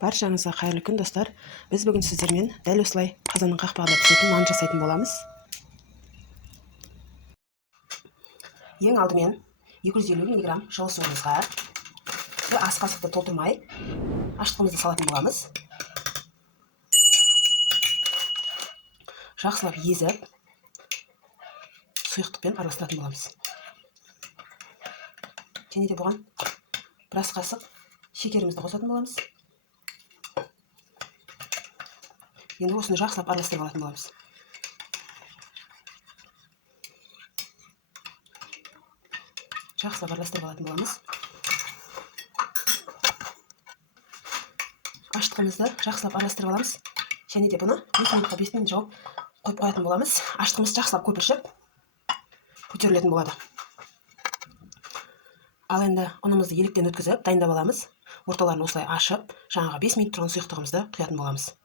Баршаңызға қайырлы күн, достар. Біз бүгін сіздермен дәл осылай қазанның қақпағында пісетін нан жасайтын боламыз. Ең алдымен 250 мг жылы суымызға бір ас қасықты толтырмай ашытқымызды салатын боламыз. Жақсылап езіп, сұйықтықпен араластыратын боламыз. Және де бұған бір ас қасық шекерімізді қосатын боламыз. Енді осыны жақсылап араластырып алатын боламыз. Жақсылап араластырып алатын боламыз. Ашытқымызды жақсылап араластырып аламыз. Және де бұны 5 минутқа 5 минут жауып қойып қоятын боламыз. Ашытқымыз жақсылап көпіршіп көтерілетін болады. Ал енді ұнымызды електен өткізіп дайындап аламыз. Орталарын осылай ашып, жаңағы 5 минут тұрған сұйықтығымызды құятын боламыз.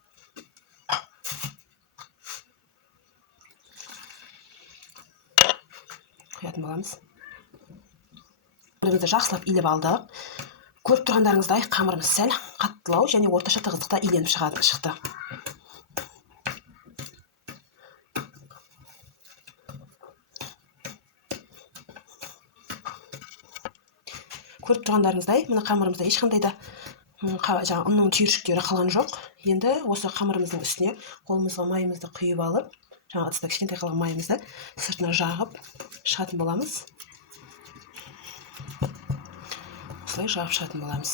Қамырымызды жақсылап илеп алдық. Көріп тұрғандарыңыздай қамырымыз сәл қаттылау және орташа тығыздықта иленіп шықты. Көріп тұрғандарыңыздай, мына қамырымызда ешқандай да ұнның түйіршіктері қалған жоқ. Енді осы қамырымыздың үстіне қолымызға майымызды құйып алып, жаңа ыдыста кішкентай қалған майымызды сыртына жағып шығатын боламыз. Осылай жағып шығатын боламыз.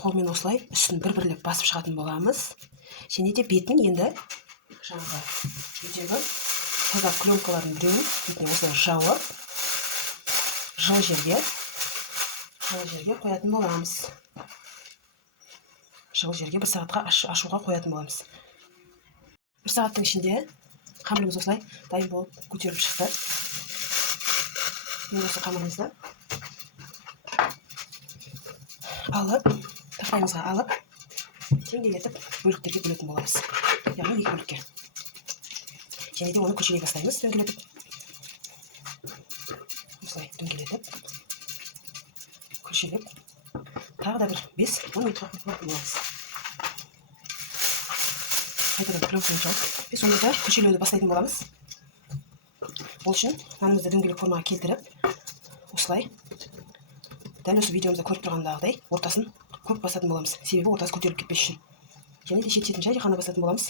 Қолмен осылай үстін бір-бірлеп басып шығатын боламыз. Және де бетін енді жаңағы үйдегі таза пленкалардың біреуін бетіне осылай жауып, жылы жерге қоятын боламыз. Жылы жерге 1 сағатқа ашуға қоятын боламыз. 1 сағаттың ішінде қамырымыз осылай дайын болып көтеріліп шықты. Енді осы қамырымызды алып, тақтайымызға алып, теңдейтіп бөліктерге бөлетін боламыз. Яғни 2 бөлікке. Және де оны көшелей бастаймыз, дөңгелетіп. Осылай дөңгелетіп, көшелеп, тағы да бір 5-10 минутқа қойып боламыз. Қайтадан пленканы жауып, 5-10 минутта көшелеуді бастайтын боламыз. Ол үшін нанымызды дөңгелек формаға келтіріп, осылай дәл осы видеомызда көріп тұрғандағыдай ортасын көп басатын боламыз. Себебі ортасы көтеріліп кетпес үшін. Және де шет-шетін жай ғана басатын боламыз.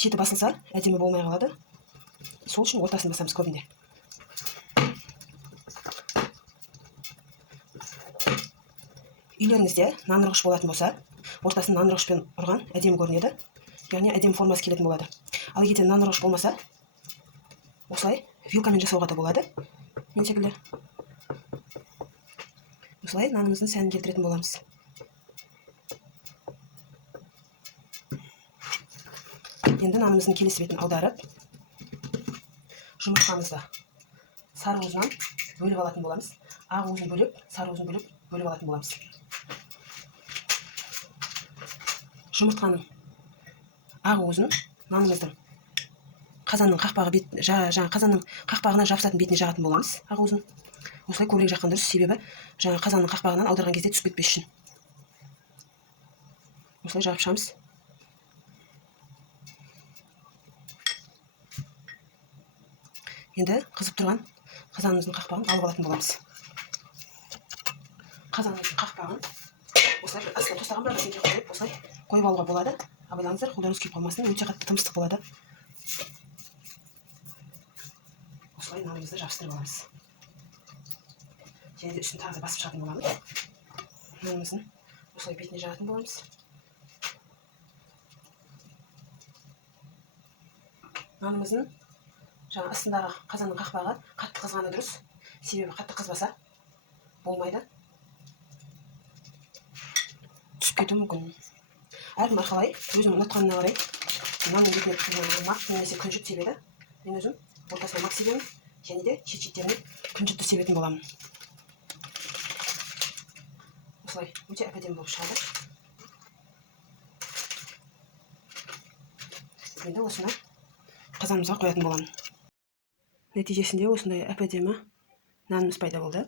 Шеті басылса, әдемі болмай қалады. Сол үшін ортасын басамыз көбінде. Үйлеріңізде нан ұрғыш болатын болса, ортасын нан ұрғышпен ұрған әдемі көрінеді. Яғни әдемі формасы келетін болады. Ал егер нан ұрғыш болмаса, осылай вилкамен жасауға да болады. Мен секілді. Осылай нанымыздың сәнін келтіретін боламыз. Енді нанымыздың келесі бетін аударып, жұмыртқамызды сары уызынан бөліп алатын боламыз. Ақ уызын бөліп, сары уызын бөліп алатын боламыз. Жұмыртқаның ақ уызын нанымыздың қазанның қақпағына жабысатын бетіне жағатын боламыз. Ақ уызын осылай көбірек жаққан дұрыс, себебі жаңа қазанның қақпағынан аударған кезде түсіп кетпес үшін. Осылай жағып шығамыз. Енді қызып тұрған қазанымыздың қақпағын алып алатын боламыз. Қазанымыздың қақпағын осылай астына тостаған бір нәрсеге қойып, осылай қойып алуға болады. Абайлаңыздар, қолдарыңыз күйіп қалмасын, өте қатты тымыстық болады. Осылай нанымызды жабыстырып аламыз. Және де үстін тағы да басып шығатын боламыз. Нанымыздың осылай бетіне жағатын боламыз. Нанымыздың жаңа астындағы қазанның қақпағы қатты қызғаны дұрыс. Себебі қатты қызбаса болмайды. Түсіп кетуі мүмкін. Әркім арқалай, өзім ұнатқанына қарай нанның бетіне мақ немесе күнжіт себеді. Мен өзім ортасына мақ себемін, және де шет-шеттеріне күнжітті себетін боламын. Осылай өте әдемі болып шығады. Енді осыны қазанымызға қоятын боламын. Нәтижесінде осындай әп-әдемі нанымыз пайда болды.